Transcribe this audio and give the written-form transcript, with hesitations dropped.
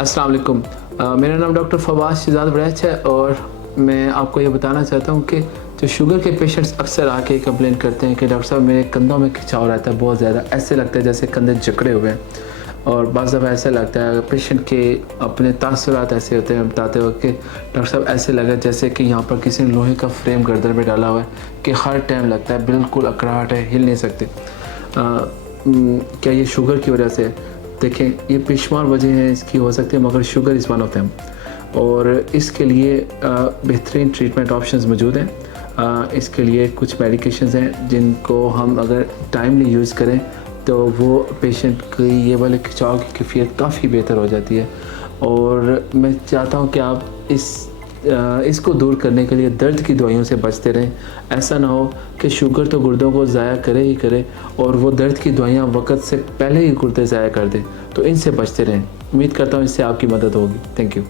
अस्सलाम वालेकुम। मेरा नाम डॉक्टर फवाद शहजाद वरैच है और मैं आपको ये बताना चाहता हूँ कि जो शुगर के पेशेंट्स अक्सर आके कंप्लेन करते हैं कि डॉक्टर साहब मेरे कंधों में खिंचाव रहता है बहुत ज़्यादा, ऐसे लगता है जैसे कंधे जकड़े हुए हैं। और बाज़ दफ़ा ऐसा लगता है पेशेंट के अपने तासुरात ऐसे होते हैं बताते वक्त कि डॉक्टर साहब ऐसे लगा जैसे कि यहाँ पर किसी ने लोहे का फ्रेम गर्दन में डाला हुआ है कि हर टाइम लगता है बिल्कुल अकड़ाहट है, हिल नहीं सकते। क्या ये शुगर की वजह से? देखें, ये बेशुमार वजह है इसकी हो सकती है, मगर sugar is one of them. और इसके लिए बेहतरीन ट्रीटमेंट ऑप्शंस मौजूद हैं। इसके लिए कुछ मेडिकेशंस हैं जिनको हम अगर टाइमली यूज़ करें तो वो पेशेंट की ये वाले खिंचाव की कैफियत काफ़ी बेहतर हो जाती है। और मैं चाहता हूँ कि आप इसको दूर करने के लिए दर्द की दवाइयों से बचते रहें। ऐसा ना हो कि शुगर तो गुर्दों को ज़ाया करे ही करे और वो दर्द की दवाइयाँ वक्त से पहले ही गुर्दे ज़ाया कर दें, तो इनसे बचते रहें। उम्मीद करता हूँ इससे आपकी मदद होगी। Thank you.